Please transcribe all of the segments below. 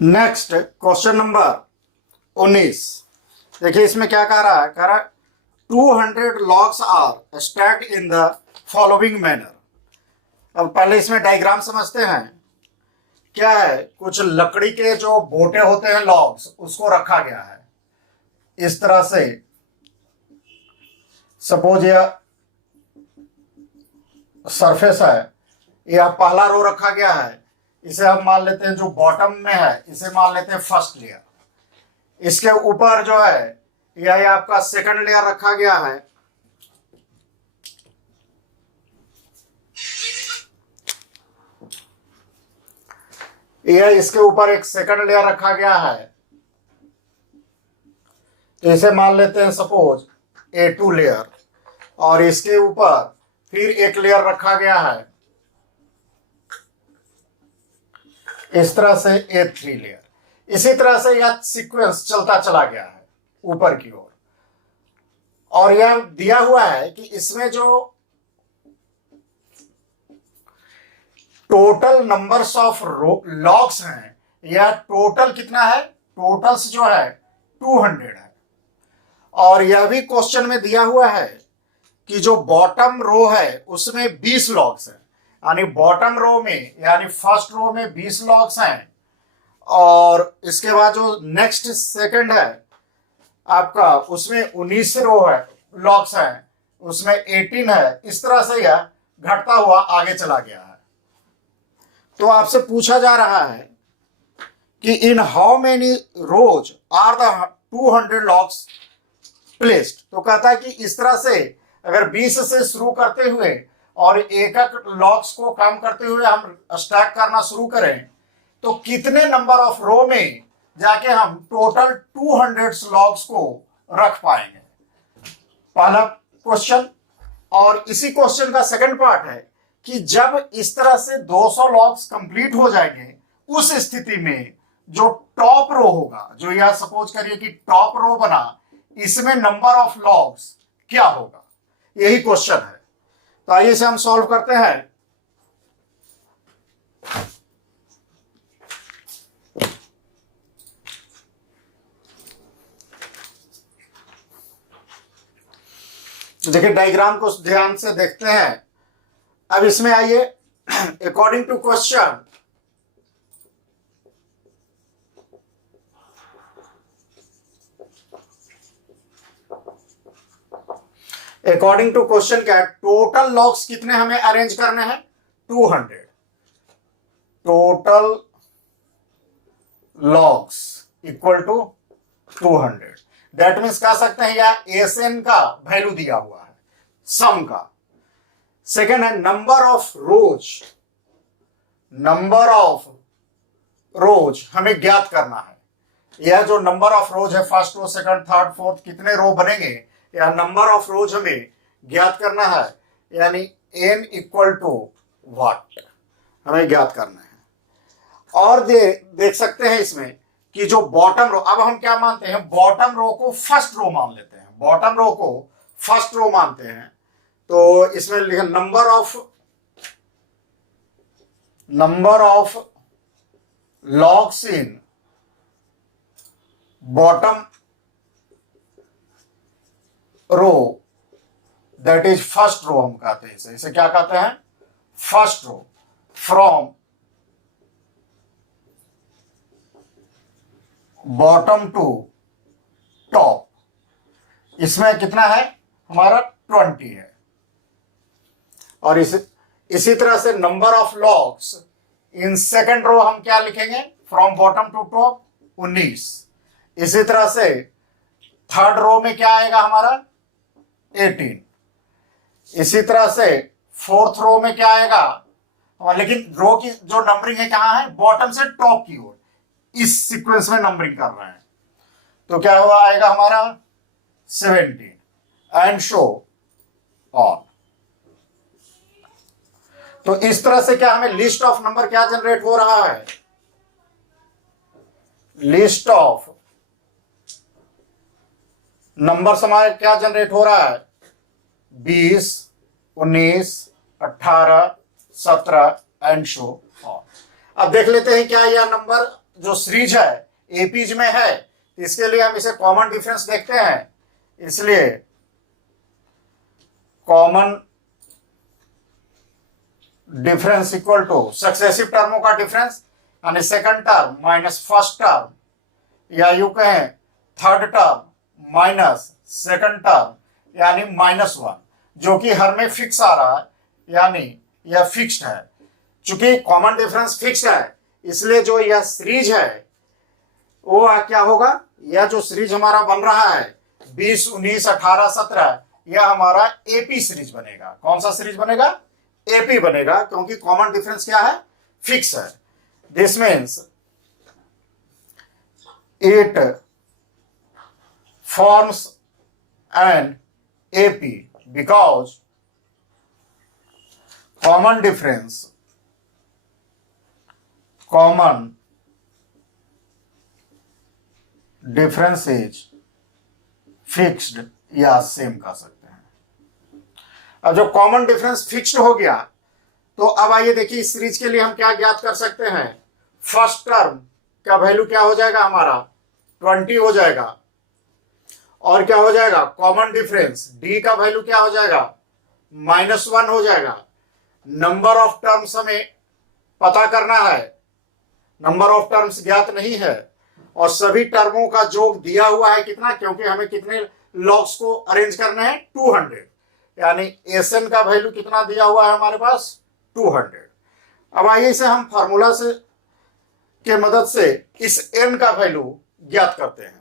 Next question number 19। देखिए इसमें क्या कह रहा है, कह रहा है 200 logs are stacked in the following manner. अब पहले इसमें डायग्राम समझते हैं। क्या है, कुछ लकड़ी के जो बोटे होते हैं लॉग्स, उसको रखा गया है इस तरह से। सपोज यह सरफेस है, यह पहला रो रखा गया है, इसे हम मान लेते हैं जो बॉटम में है, इसे मान लेते हैं फर्स्ट लेयर। इसके ऊपर जो है यह आपका सेकंड लेयर रखा गया है। यह इसके ऊपर एक सेकंड लेयर रखा गया है, तो इसे मान लेते हैं सपोज A2 लेयर। और इसके ऊपर फिर एक लेयर रखा गया है इस तरह से A3 लेयर। इसी तरह से यह सीक्वेंस चलता चला गया है ऊपर की ओर। और यह दिया हुआ है कि इसमें जो टोटल नंबर्स ऑफ लॉग्स हैं, यह टोटल कितना है, टोटल्स जो है 200 है। और यह भी क्वेश्चन में दिया हुआ है कि जो बॉटम रो है उसमें 20 लॉग्स हैं, यानी बॉटम रो में यानी फर्स्ट रो में 20 लॉग्स हैं। और इसके बाद जो नेक्स्ट सेकंड है आपका, उसमें 19 रो है, लॉग्स हैं, उसमें 18 है। इस तरह से यह घटता हुआ आगे चला गया है। तो आपसे पूछा जा रहा है कि in how many rows are the 200 logs placed. तो कहता है कि इस तरह से अगर 20 से शुरू करते हुए और एक एक लॉग्स को कम करते हुए हम स्टैक करना शुरू करें, तो कितने नंबर ऑफ रो में जाके हम टोटल 200 लॉग्स को रख पाएंगे, पहला क्वेश्चन। और इसी क्वेश्चन का सेकंड पार्ट है कि जब इस तरह से 200 लॉग्स कंप्लीट हो जाएंगे, उस स्थिति में जो टॉप रो होगा, जो यह सपोज करिए कि टॉप रो बना, इसमें नंबर ऑफ लॉग्स क्या होगा, यही क्वेश्चन है। तो आइए इसे हम सॉल्व करते हैं। देखिए डायग्राम को ध्यान से देखते हैं। अब इसमें आइए, according to question, according to question क्या है, टोटल लॉग्स कितने हमें अरेंज करने हैं, 200। Total logs equal to 200। That means कह सकते हैं या एसएन का वैल्यू दिया हुआ है, सम का। सेकेंड है number of rose. Number of रोज हमें ज्ञात करना है। यह जो नंबर ऑफ रोज है, first row, second, third, fourth, कितने रो बनेंगे, या नंबर ऑफ रोज हमें ज्ञात करना है, यानी n इक्वल टू व्हाट हमें ज्ञात करना है। और देख सकते हैं इसमें कि जो बॉटम रो, अब हम क्या मानते हैं, बॉटम रो को फर्स्ट रो मान लेते हैं। बॉटम रो को फर्स्ट रो मानते हैं, तो इसमें लिखा number of logs in bottom row, that is first row हम कहते हैं इसे क्या कहते हैं, first row, from bottom to top. इसमें कितना है हमारा 20 है। और इसी तरह से number of logs in second row हम क्या लिखेंगे, फ्रॉम बॉटम टू टॉप 19। इसी तरह से थर्ड रो में क्या आएगा हमारा 18। इसी तरह से फोर्थ रो में क्या आएगा, लेकिन रो की जो नंबरिंग है कहां है, बॉटम से टॉप की ओर, इस सीक्वेंस में नंबरिंग कर रहे हैं। तो क्या हुआ आएगा हमारा 17 एंड शो ऑन। तो इस तरह से क्या हमें लिस्ट ऑफ नंबर क्या जनरेट हो रहा है, लिस्ट ऑफ नंबर हमारे क्या जनरेट हो रहा है, 20, 19, 18, 17 एंड शो ऑन। अब देख लेते हैं क्या यह नंबर जो सीरीज है एपीज में है, इसके लिए हम इसे कॉमन डिफरेंस देखते हैं। इसलिए common difference equal to successive टर्मों का डिफरेंस, यानी second term minus first term, या यूं कहें third term minus second term, यानी -1, जो कि हर में फिक्स आ रहा है, यानी यह फिक्स्ड है। चूंकि कॉमन डिफरेंस फिक्स्ड है, इसलिए जो यह सीरीज है वो क्या होगा, यह जो सीरीज हमारा बन रहा है 20, 19, 18, 17, यह हमारा एपी सीरीज बनेगा। कौन सा सीरीज बनेगा? एपी बनेगा, क्योंकि कॉमन डिफरेंस क्या है? फिक्स है। This means it forms an AP because common difference is fixed या सेम कह सकते हैं। अब जब कॉमन डिफरेंस फिक्स्ड हो गया तो अब आइए देखिए इस सीरीज के लिए हम क्या ज्ञात कर सकते हैं। फर्स्ट टर्म का वैल्यू क्या हो जाएगा हमारा? 20 हो जाएगा। और क्या हो जाएगा? कॉमन डिफरेंस डी का वैल्यू क्या हो जाएगा? -1 हो जाएगा। नंबर ऑफ टर्म्स हमें पता करना है, नंबर ऑफ टर्म्स ज्ञात नहीं है, और सभी टर्मों का योग दिया हुआ है कितना, क्योंकि हमें कितने लॉग्स को अरेंज करना है? 200, यानी एसएन का वैल्यू कितना दिया हुआ है हमारे पास? 200। अब आइए इसे हम फार्मूला से के मदद से इस एन का वैल्यू ज्ञात करते हैं।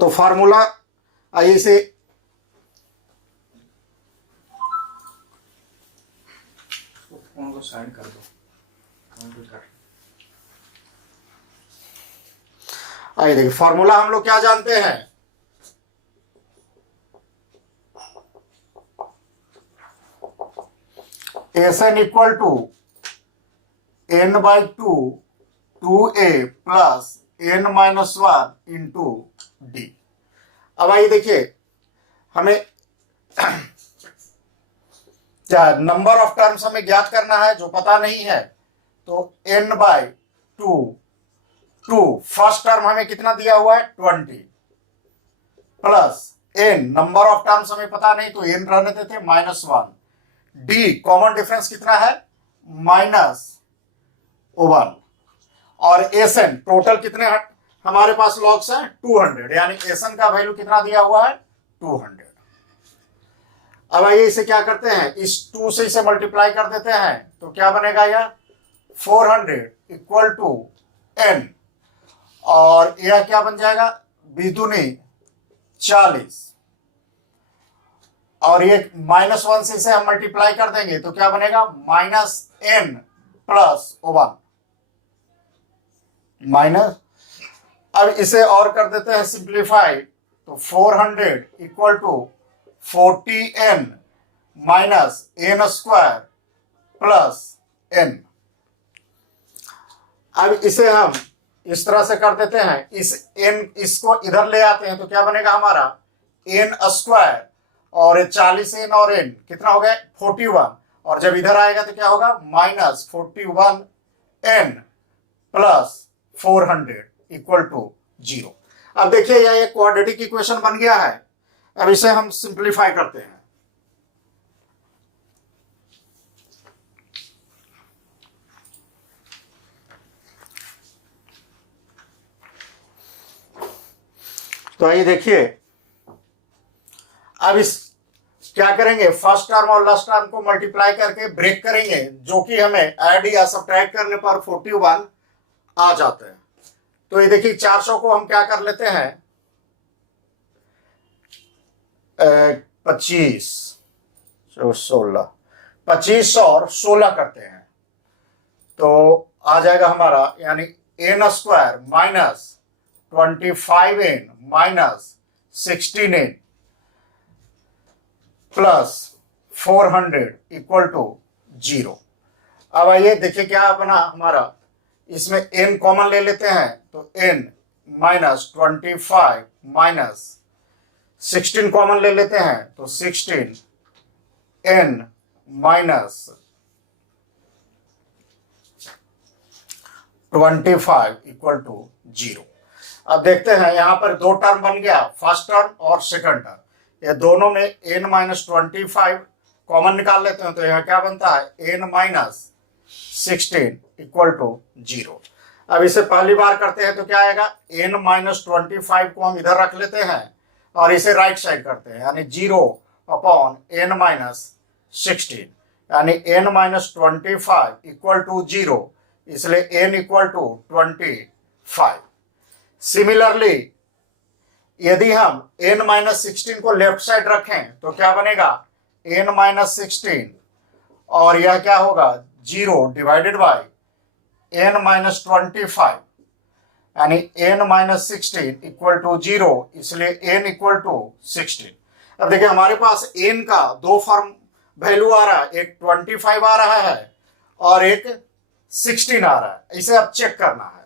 तो फार्मूला आइए इसे फोन को साइड कर दो। आइए देखिए फार्मूला हम लोग क्या जानते हैं। S N equal to n/2 2a plus n-1 into D. अब आइए देखिए हमें क्या नंबर ऑफ टर्म्स हमें ज्ञात करना है जो पता नहीं है। तो n/2 फर्स्ट टर्म हमें कितना दिया हुआ है? 20 plus n number of terms हमें पता नहीं, तो n रहने देते -1। डी कॉमन डिफरेंस कितना है? -1। और एसएन टोटल कितने हमारे पास लॉग्स हैं? 200, यानी एसएन का वैल्यू कितना दिया हुआ है? 200। अब आइए इसे क्या करते हैं, इस 2 से इसे मल्टीप्लाई कर देते हैं, तो क्या बनेगा? यह 400 इक्वल टू n, और यह क्या बन जाएगा? 2×2 40, और ये -1 से इसे हम मल्टीप्लाई कर देंगे तो क्या बनेगा? -n + 1 minus. अब इसे और कर देते हैं सिंप्लीफाई, तो 400 equal to 40n minus n² plus n। अब इसे हम इस तरह से कर देते हैं, इस n इसको इधर ले आते हैं तो क्या बनेगा हमारा? n², और 40n और n कितना हो गया? 41, और जब इधर आएगा तो क्या होगा? -41n plus 400 equal to 0। अब देखिए यह एक क्वाड्रेटिक इक्वेशन बन गया है। अब इसे हम सिंप्लीफाई करते हैं। तो आइए देखिए अब इस क्या करेंगे, फर्स्ट टर्म और लास्ट टर्म को मल्टीप्लाई करके ब्रेक करेंगे, जो कि हमें ऐड या सब्ट्रैक्ट करने पर 41 आ जाते हैं। तो ये देखिए 400 को हम क्या कर लेते हैं, 25 और 16 करते हैं, तो आ जाएगा हमारा, यानी n² minus 25n minus 16n plus 400 equal to 0। अब आइए देखिए क्या बना हमारा, इसमें n कॉमन ले लेते हैं, तो n माइनस 25 माइनस 16 कॉमन ले लेते हैं, तो 16 n माइनस 25 इक्वल टू 0। अब देखते हैं यहां पर दो टर्म बन गया, फर्स्ट टर्म और सेकंड टर्म। ये दोनों में n माइनस 25 कॉमन निकाल लेते हैं, तो यहां क्या बनता है n माइनस 16 इक्वल टू 0। अब इसे पहली बार करते हैं तो क्या आएगा, n माइनस 25 को हम इधर रख लेते हैं और इसे राइट साइड करते हैं, यानी 0 अपॉन n माइनस 16, यानी n माइनस 25 इक्वल टू 0, इसलिए n इक्वल टू 25। सिमिलरली यदि हम n माइनस 16 को लेफ्ट साइड रखें तो क्या बनेगा, n माइनस 16 और यह क्या होगा 0 डिवाइडेड बाय n माइनस 25, यानी n माइनस 16 इक्वल टू 0, इसलिए n इक्वल टू 16। अब देखिए हमारे पास n का दो फॉर्म वैल्यू आ रहा है, एक 25 आ रहा है और एक 16 आ रहा है, इसे अब चेक करना है।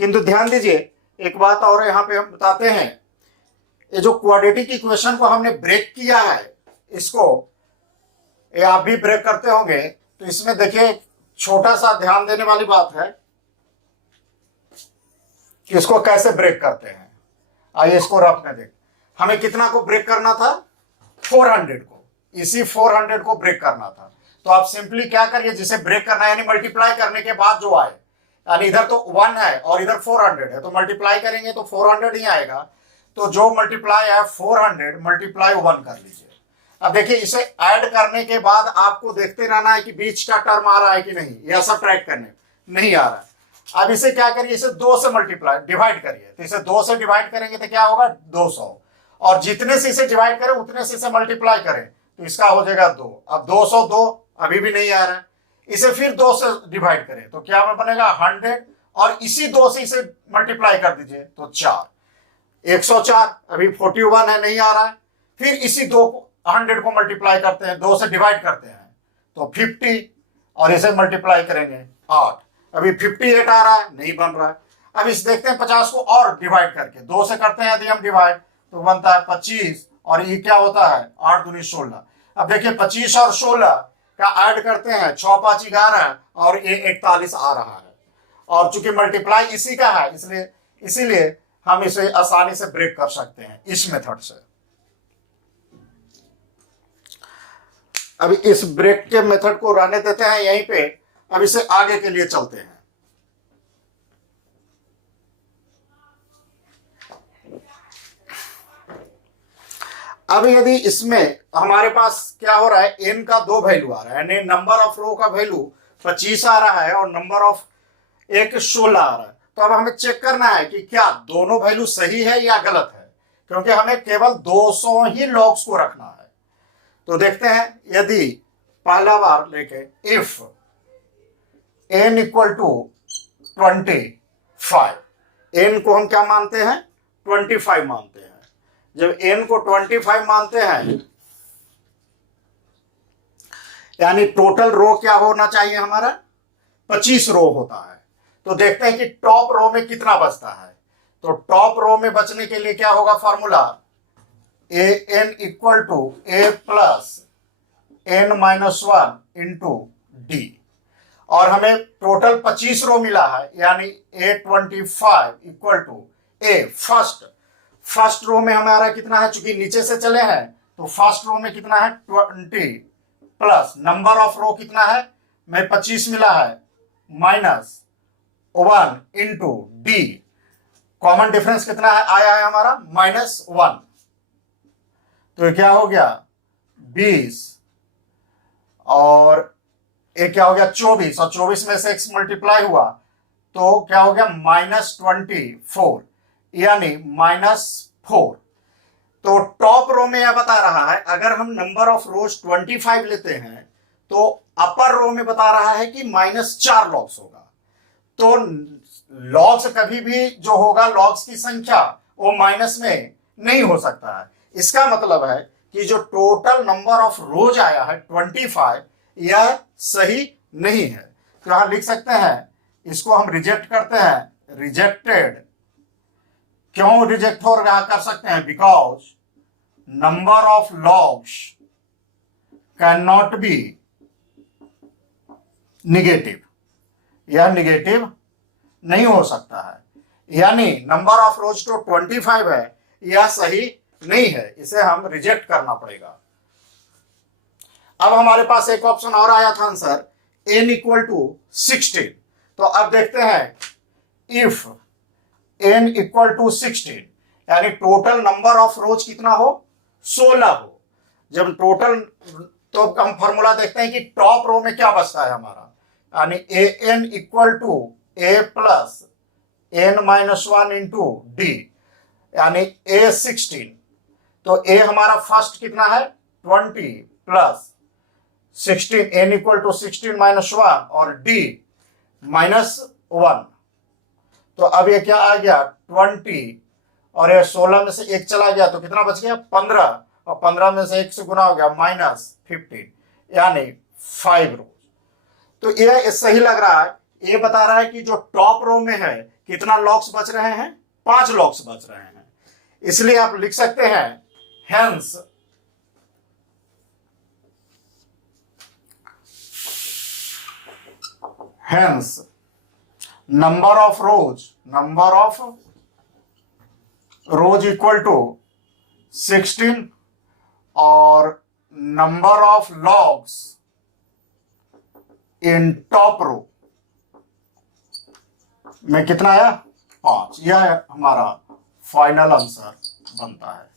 किंतु ध्यान दीजिए एक बात और यहां पे हम बताते हैं, ये जो क्वाड्रेटिक इक्वेशन को हमने ब्रेक किया है, इसको ये आप भी ब्रेक करते होंगे, तो इसमें देखिए छोटा सा ध्यान देने वाली बात है कि इसको कैसे ब्रेक करते हैं। आइए इसको रफ में देख, हमें कितना को ब्रेक करना था, 400 को, इसी 400 को ब्रेक करना था। तो आप सिंपली क्या करिए, जिसे ब्रेक करना है यानी मल्टीप्लाई करने के बाद जो आए, यानी इधर तो 1 है और इधर 400 है, तो मल्टीप्लाई करेंगे तो 400 ही आएगा। तो जो मल्टीप्लाई है 400 मल्टीप्लाई 1 कर लीजिए। अब देखिए इसे ऐड करने के बाद आपको देखते रहना है कि बीच का टर्म आ रहा है कि नहीं, यह सब ट्रैक करने नहीं आ रहा है। अब इसे क्या करिए, इसे 2 से मल्टीप्लाई डिवाइड करिए, तो इसे 2 से डिवाइड करेंगे तो क्या होगा 200, और जितने से इसे डिवाइड करें उतने से इसे मल्टीप्लाई करें तो इसका हो जाएगा 2। अब 202 अभी भी नहीं आ रहा है, इसे फिर 2 से डिवाइड करें तो क्या बनेगा 100, और इसी 2 से इसे मल्टीप्लाई कर दीजिए तो 4, 104, अभी 41 है, नहीं आ रहा है। फिर इसी 100 को मल्टीप्लाई करते हैं, 2 से डिवाइड करते हैं तो 50, और इसे मल्टीप्लाई करेंगे 8, अभी 58 आ रहा है, नहीं बन रहा है। अब इस देखते हैं 50 को और डिवाइड करके, 2 से करते हैं यदि हम डिवाइड तो बनता है 25, और ये क्या होता है 8 दूनी 16। अब देखिए 25 और 16 का ऐड करते हैं, 6 5 11 और ये 41 आ रहा है, और चूंकि मल्टीप्लाई इसी का है इसीलिए हम इसे आसानी से ब्रेक कर सकते हैं इस मेथड से। अभी इस ब्रेक के मेथड को रहने देते हैं यहीं पे, अब इसे आगे के लिए चलते हैं। अब यदि इसमें हमारे पास क्या हो रहा है, n का 2 वैल्यू आ रहा है, यानी नंबर ऑफ रो का वैल्यू 25 आ रहा है और नंबर ऑफ एक 16 आ रहा है। तो अब हमें चेक करना है कि क्या दोनों वैल्यू सही है या गलत है, क्योंकि हमें केवल 200 ही लॉग्स को रखना है। तो देखते हैं, यदि पहला बार लेके if n equal to 25, n को हम क्या मानते हैं 25 मानते हैं। जब n को 25 मानते हैं यानी टोटल रो क्या होना चाहिए हमारा 25 रो होता है। तो देखते हैं कि टॉप रो में कितना बचता है। तो टॉप रो में बचने के लिए क्या होगा formula, A N equal to A plus n minus 1 into D, और हमें टोटल 25 रो मिला है, यानी A25 equal to A first row में हमारा कितना है, चूंकि नीचे से चले हैं तो फर्स्ट रो में कितना है 20 प्लस नंबर ऑफ रो कितना है, में 25 मिला है, minus 1 into D, common difference कितना है आया है हमारा -1, तो क्या हो गया 20, और एक क्या हो गया 24, और 24 में से x मल्टीप्लाई हुआ तो क्या हो गया -24, यानी -4। तो टॉप रो में यह बता रहा है अगर हम नंबर ऑफ रोज 25 लेते हैं तो अपर रो में बता रहा है कि -4 लॉग्स होगा। तो लॉग्स कभी भी जो होगा लॉग्स की संख्या वो माइनस में नहीं हो सकता है। इसका मतलब है कि जो टोटल नंबर ऑफ रोज आया है 25 यह सही नहीं है। तो यहां लिख सकते हैं, इसको हम रिजेक्ट करते हैं, रिजेक्टेड। क्यों रिजेक्ट हो रहा कर सकते हैं, because number of logs can not be negative, यह निगेटिव नहीं हो सकता है, यानी नंबर ऑफ रोज तो 25 है, यह सही नहीं है, इसे हम रिजेक्ट करना पड़ेगा। अब हमारे पास एक ऑप्शन और आया था आंसर n इक्वल टू 16। तो अब देखते हैं इफ n इक्वल टू 16 यानी टोटल नंबर ऑफ रोज कितना हो, 16 हो। जब टोटल, तो हम फॉर्मूला देखते हैं कि टॉप रो में क्या बचता है हमारा, यानी a N equal to A plus n minus 1 into d, यानी ए 16। तो ए हमारा फर्स्ट कितना है 20 plus 16, N equal to 16 minus 1 और डी माइनस 1। तो अब ये क्या आ गया 20 और ये 16 में से एक चला गया तो कितना बच गया 15, और 15 में से 1 से गुना हो गया -15, यानी 5 रोज। तो ये सही लग रहा है, ये बता रहा है कि जो टॉप रो में है कितना लॉक्स बच रहे हैं, 5 लॉक्स बच रहे हैं। इसलिए आप लिख सकते हैं hence number of rows equal to 16 और number of logs in top row में कितना आया 5। यह हमारा फाइनल आंसर बनता है।